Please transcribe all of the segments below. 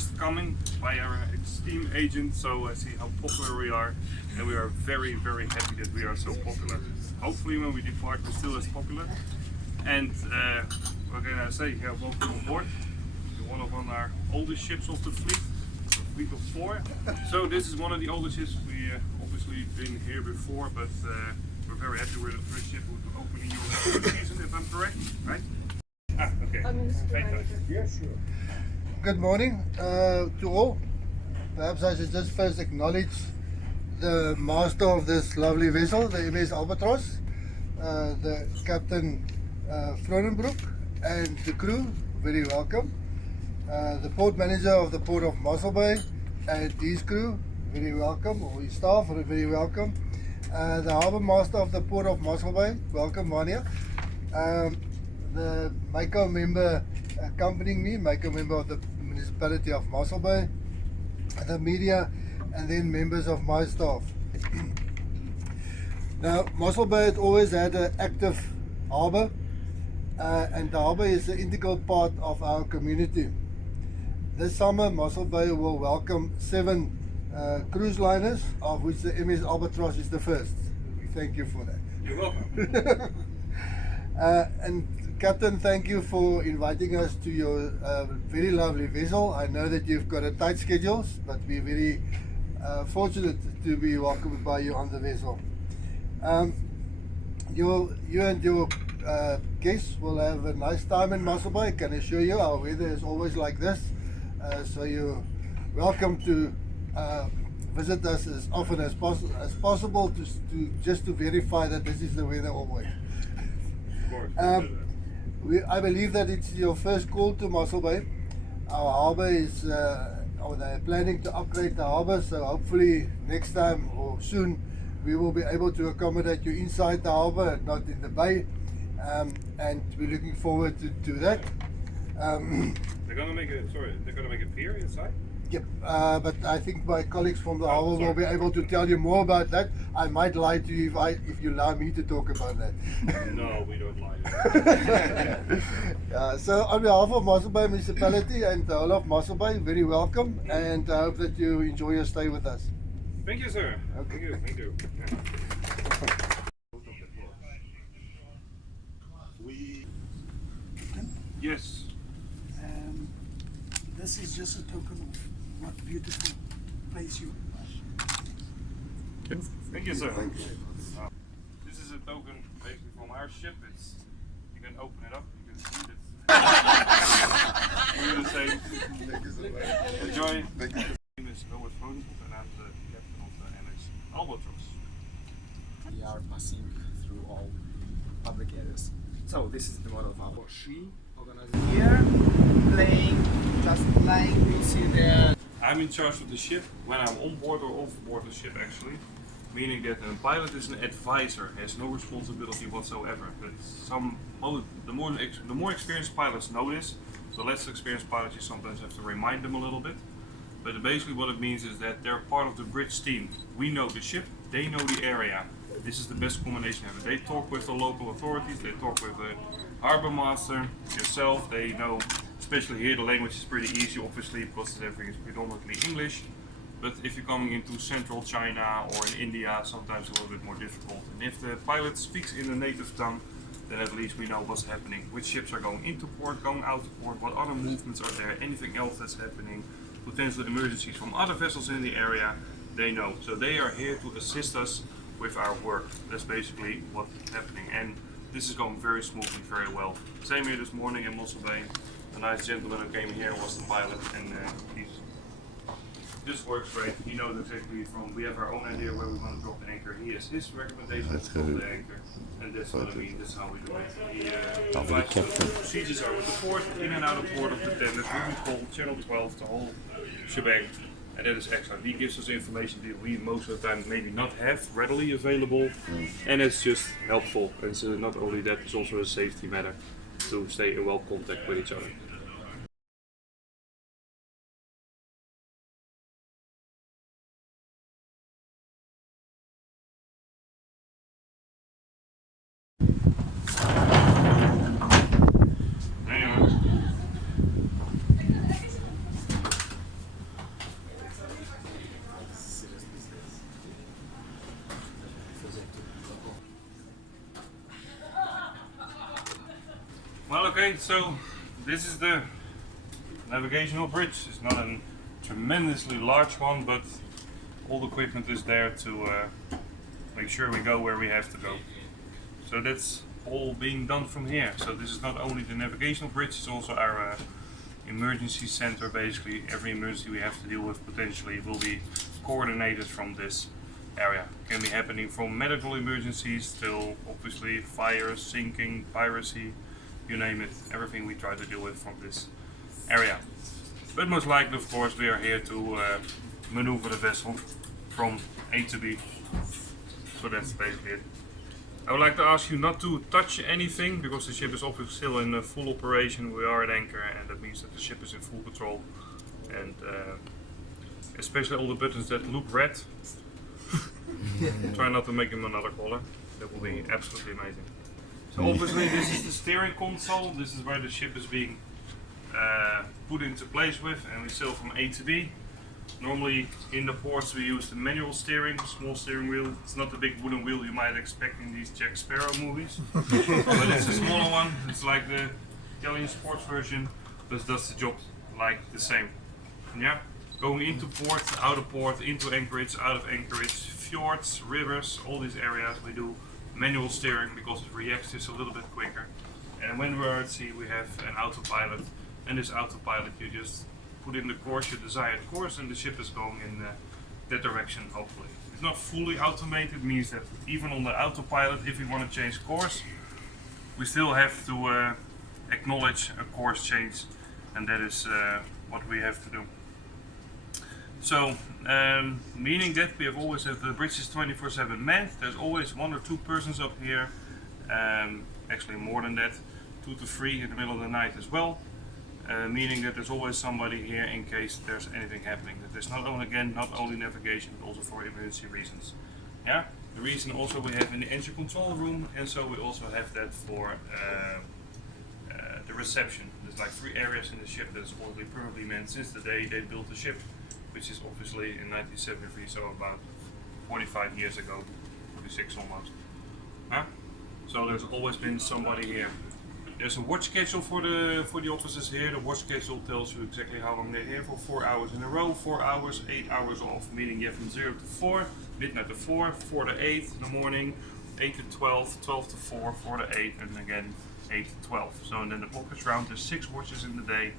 just coming by our esteemed agent, so I see how popular we are, and we are very, very happy that we are so popular. Hopefully when we depart we're still as popular. And what can I say? Yeah, welcome on board. You're one of our oldest ships of the fleet, a fleet of 4. So this is one of the oldest ships. We obviously been here before, but we're very happy we're the first ship to open in your season, if I'm correct, right? Ah, okay. Yeah, sure. Good morning to all. Perhaps I should just first acknowledge the master of this lovely vessel, the MS Albatros, the Captain Fronenbroek, and the crew, very welcome. The port manager of the port of Mossel Bay and his crew, very welcome, or his staff, very welcome. The harbour master of the port of Mossel Bay, welcome Vanya. The MICO member accompanying me, MICO member of the municipality of Mossel Bay, the media, and then members of my staff. Now, Mossel Bay has always had an active harbour, and the harbour is an integral part of our community. This summer, Mossel Bay will welcome 7 cruise liners, of which the MS Albatros is the first. We thank you for that. You're welcome. And Captain, thank you for inviting us to your very lovely vessel. I know that you've got a tight schedule, but we're very fortunate to be welcomed by you on the vessel. You and your guests will have a nice time in Mossel Bay. I can assure you our weather is always like this, so you're welcome to visit us as often as possible just to verify that this is the weather always. I believe that it's your first call to Mossel Bay. Our harbour is, they're planning to upgrade the harbour, so hopefully next time or soon we will be able to accommodate you inside the harbour and not in the bay, and we're looking forward to that. They're gonna make a pier inside? Yep, but I think my colleagues from the harbour will be able to tell you more about that. I might lie to you if you allow me to talk about that. No, we don't lie. So on behalf of Mossel Bay Municipality and the whole of Mossel Bay, very welcome, and I hope that you enjoy your stay with us. Thank you, sir. Okay. Thank you. Yes. This is just a token of what a beautiful place you are. Thank you, sir. This is a token basically from our ship. You can open it up, you can see it. We're gonna say enjoy. My name is and I'm the captain of the MS Albatros. We are passing through all public areas. So this is the model of our she organization here, just playing, we see there. I'm in charge of the ship when I'm on board or off board the ship actually. Meaning that a pilot is an advisor, has no responsibility whatsoever. But the more experienced pilots know this, the less experienced pilots you sometimes have to remind them a little bit. But basically what it means is that they're part of the bridge team. We know the ship, they know the area. This is the best combination ever. They talk with the local authorities, they talk with the harbour master, yourself. They know, especially here, the language is pretty easy, obviously, because everything is predominantly English. But if you're coming into central China or in India, sometimes a little bit more difficult. And if the pilot speaks in the native tongue, then at least we know what's happening. Which ships are going into port, going out of port, what other movements are there, anything else that's happening, potential emergencies from other vessels in the area, they know. So they are here to assist us with our work. That's basically what's happening. And this is going very smoothly, very well. Same here this morning in Mossel Bay. A nice gentleman who came here was the pilot, and this works great. He knows exactly we have our own idea where we want to drop the anchor. He has his recommendation to drop the anchor, and that's what I mean, that's how we do it. He advises what the procedures are with the port, in and out of port of the tenders, moving call, channel 12, the whole shebang. And that is excellent. He gives us information that we most of the time maybe not have readily available, and it's just helpful. And so not only that, it's also a safety matter to stay in well contact with each other. Well, okay, so this is the Navigational Bridge. It's not a tremendously large one, but all the equipment is there to make sure we go where we have to go. So that's all being done from here. So this is not only the Navigational Bridge, it's also our emergency center. Basically, every emergency we have to deal with potentially will be coordinated from this area. Can be happening from medical emergencies till obviously fires, sinking, piracy, you name it. Everything we try to deal with from this area. But most likely, of course, we are here to maneuver the vessel from A to B. So that's basically it. I would like to ask you not to touch anything because the ship is obviously still in full operation. We are at anchor, and that means that the ship is in full patrol. And especially all the buttons that look red. Try not to make them another color. That will be absolutely amazing. So obviously this is the steering console. This is where the ship is being put into place with, and we sail from A to B. Normally in the ports we use the manual steering, small steering wheel. It's not the big wooden wheel you might expect in these Jack Sparrow movies. But it's a smaller one. It's like the Italian sports version, but does the job like the same. Yeah? Going into port, out of port, into anchorage, out of anchorage, fjords, rivers, all these areas we do manual steering because it reacts just a little bit quicker. And when we're at sea we have an autopilot, and this autopilot you just put in the course, your desired course, and the ship is going in that direction hopefully. It's not fully automated, means that even on the autopilot, if we want to change course, we still have to acknowledge a course change, and that is what we have to do. So, meaning that we have always have the bridge is 24/7 manned. There's always 1 or 2 persons up here, actually more than that, 2 to 3 in the middle of the night as well. Meaning that there's always somebody here in case there's anything happening. That there's not only navigation, but also for emergency reasons. Yeah. The reason also we have in the engine control room, and so we also have that for the reception. There's like 3 areas in the ship that's already permanently manned since the day they built the ship, which is obviously in 1973, so about 45 years ago, 46 almost. Huh? So there's always been somebody here. There's a watch schedule for the officers here. The watch schedule tells you exactly how long they're here for. 4 hours in a row, 4 hours, 8 hours off, meaning you have from 0 to 4, midnight to 4, 4 to 8 in the morning, 8 to 12, 12 to 4, 4 to 8, and again 8 to 12. So and then the clock is round. There's 6 watches in the day,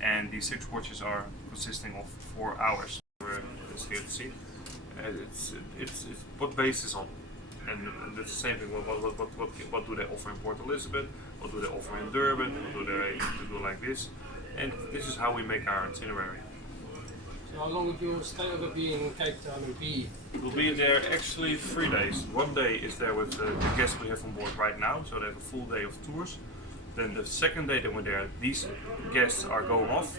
and these 6 watches are consisting of 4 hours. It's here to see. It's what base is on. And that's the same thing. What do they offer in Port Elizabeth? What do they offer in Durban? What do they do like this? And this is how we make our itinerary. So how long would you stay over be in Cape Town and be? We'll be there actually 3 days. 1 day is there with the guests we have on board right now, so they have a full day of tours. Then the second day that we're there, these guests are going off,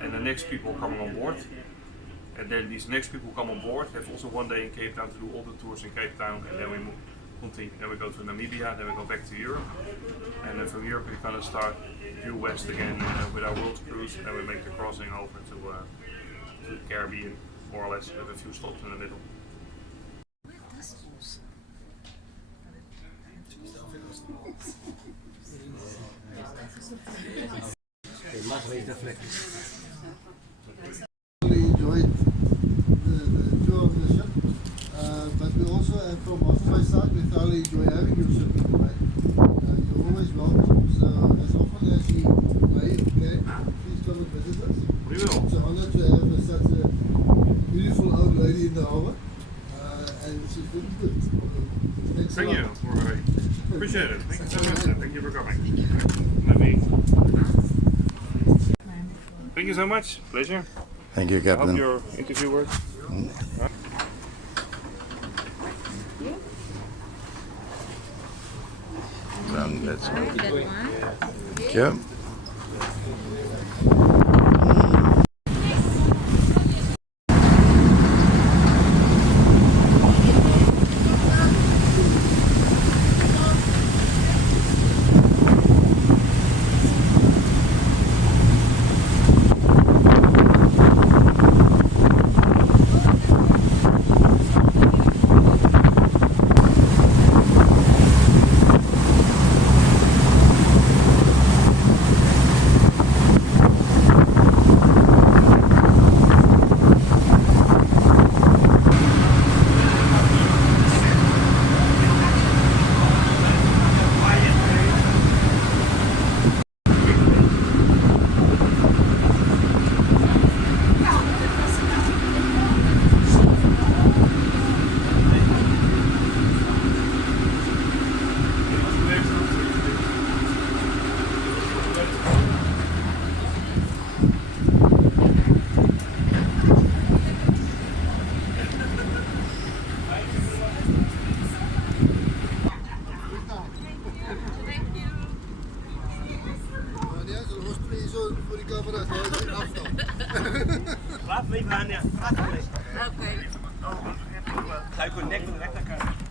and the next people coming on board. And then these next people come on board, have also 1 day in Cape Town to do all the tours in Cape Town, and then we continue. Then we go to Namibia, then we go back to Europe, and then from Europe we kind of start due west again with our world cruise, and we make the crossing over to the Caribbean, more or less, with a few stops in the middle. Really enjoyed the tour of the ship, but we also, from Mossel Bay side, we thoroughly enjoy having your ship in the bay. You're always welcome, so as often as you may, okay, please come and visit us. We will. It's an honor to have such a beautiful old lady in the harbour, and she's been good. Thanks Thank a lot. you. Appreciate it. Thank you so much. Thank you for coming. Let me. Thank you so much. Pleasure. Thank you, I hope Captain. your interview works. Let's go. Good one. Thank you. Oké. Ga je connecten direct naar elkaar.